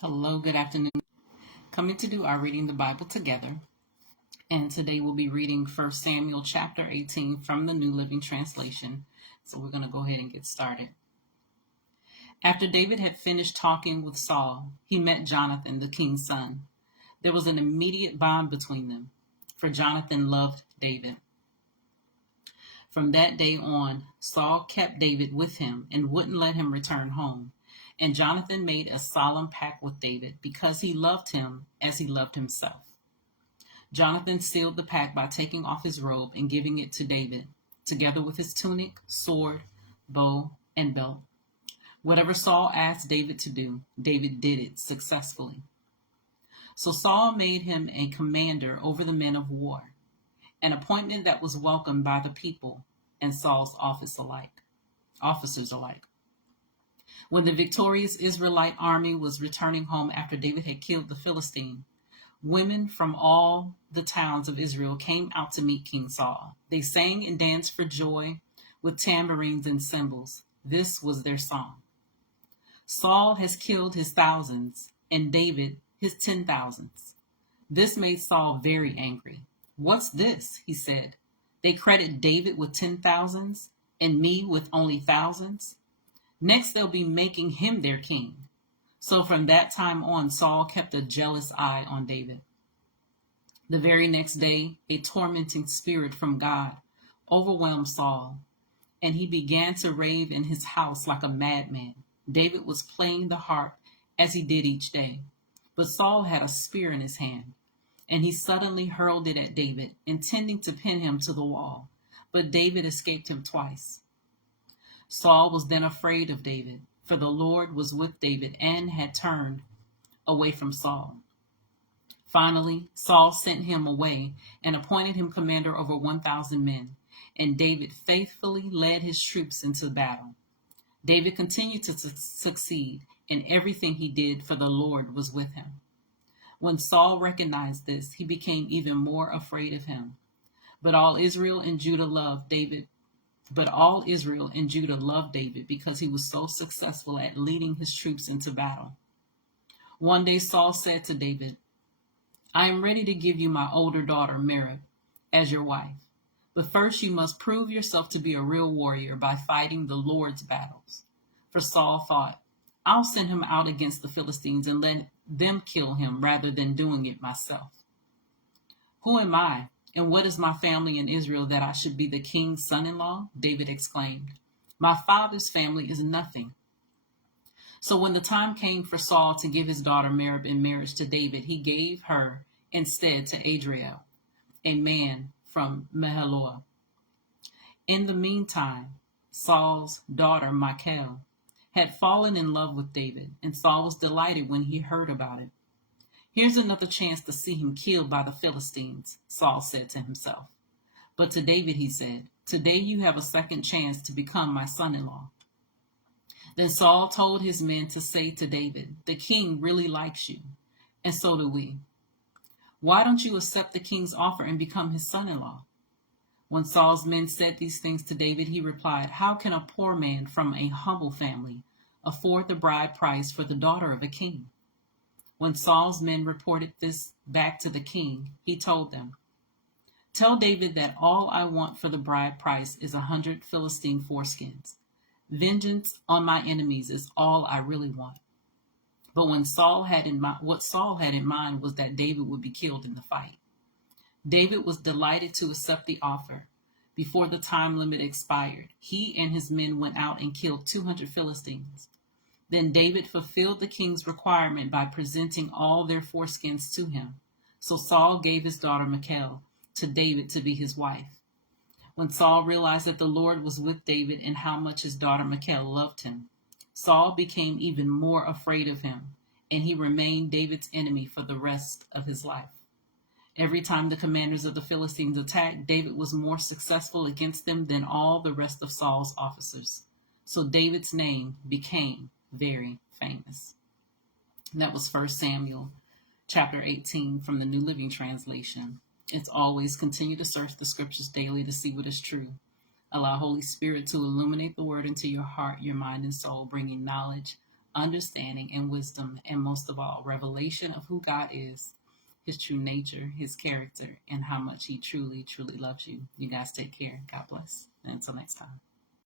Hello, good afternoon. Coming to do our reading the Bible together. And today we'll be reading 1 Samuel chapter 18 from the New Living Translation. So we're going to go ahead and get started. After David had finished talking with Saul, he met Jonathan, the king's son. There was an immediate bond between them, for Jonathan loved David. From that day on, Saul kept David with him and wouldn't let him return home. And Jonathan made a solemn pact with David because he loved him as he loved himself. Jonathan sealed the pact by taking off his robe and giving it to David, together with his tunic, sword, bow, and belt. Whatever Saul asked David to do, David did it successfully. So Saul made him a commander over the men of war, an appointment that was welcomed by the people and Saul's officers alike. When the victorious Israelite army was returning home after David had killed the Philistine, women from all the towns of Israel came out to meet King Saul. They sang and danced for joy with tambourines and cymbals. This was their song. Saul has killed his thousands and David his 10,000s. This made Saul very angry. What's this? He said. They credit David with 10,000s and me with only thousands. Next, they'll be making him their king. So from that time on, Saul kept a jealous eye on David. The very next day, a tormenting spirit from God overwhelmed Saul, and he began to rave in his house like a madman. David was playing the harp as he did each day, but Saul had a spear in his hand, and he suddenly hurled it at David, intending to pin him to the wall. But David escaped him twice. Saul was then afraid of David, for the Lord was with David and had turned away from Saul. Finally, Saul sent him away and appointed him commander over 1,000 men, and David faithfully led his troops into battle. David continued to succeed in everything he did, for the Lord was with him. When Saul recognized this, he became even more afraid of him. But all Israel and Judah loved David because he was so successful at leading his troops into battle. One day Saul said to David, I am ready to give you my older daughter, Merab, as your wife. But first you must prove yourself to be a real warrior by fighting the Lord's battles. For Saul thought, I'll send him out against the Philistines and let them kill him rather than doing it myself. Who am I? And what is my family in Israel that I should be the king's son-in-law? David exclaimed. My father's family is nothing. So when the time came for Saul to give his daughter Merab in marriage to David, he gave her instead to Adriel, a man from Mahalath. In the meantime, Saul's daughter Michal had fallen in love with David, and Saul was delighted when he heard about it. Here's another chance to see him killed by the Philistines, Saul said to himself. But to David he said, today you have a second chance to become my son-in-law. Then Saul told his men to say to David, the king really likes you, and so do we. Why don't you accept the king's offer and become his son-in-law? When Saul's men said these things to David, he replied, how can a poor man from a humble family afford the bride price for the daughter of a king? When Saul's men reported this back to the king, he told them, tell David that all I want for the bride price is 100 Philistine foreskins. Vengeance on my enemies is all I really want. But what Saul had in mind was that David would be killed in the fight. David was delighted to accept the offer. Before the time limit expired, he and his men went out and killed 200 Philistines. Then David fulfilled the king's requirement by presenting all their foreskins to him. So Saul gave his daughter Michal to David to be his wife. When Saul realized that the Lord was with David and how much his daughter Michal loved him, Saul became even more afraid of him, and he remained David's enemy for the rest of his life. Every time the commanders of the Philistines attacked, David was more successful against them than all the rest of Saul's officers. So David's name became very famous. And that was 1 Samuel chapter 18 from the New Living Translation. It's always continue to search the scriptures daily to see what is true. Allow Holy Spirit to illuminate the word into your heart, your mind, and soul, bringing knowledge, understanding, and wisdom, and most of all, revelation of who God is, his true nature, his character, and how much he truly, truly loves you. You guys take care. God bless. And until next time.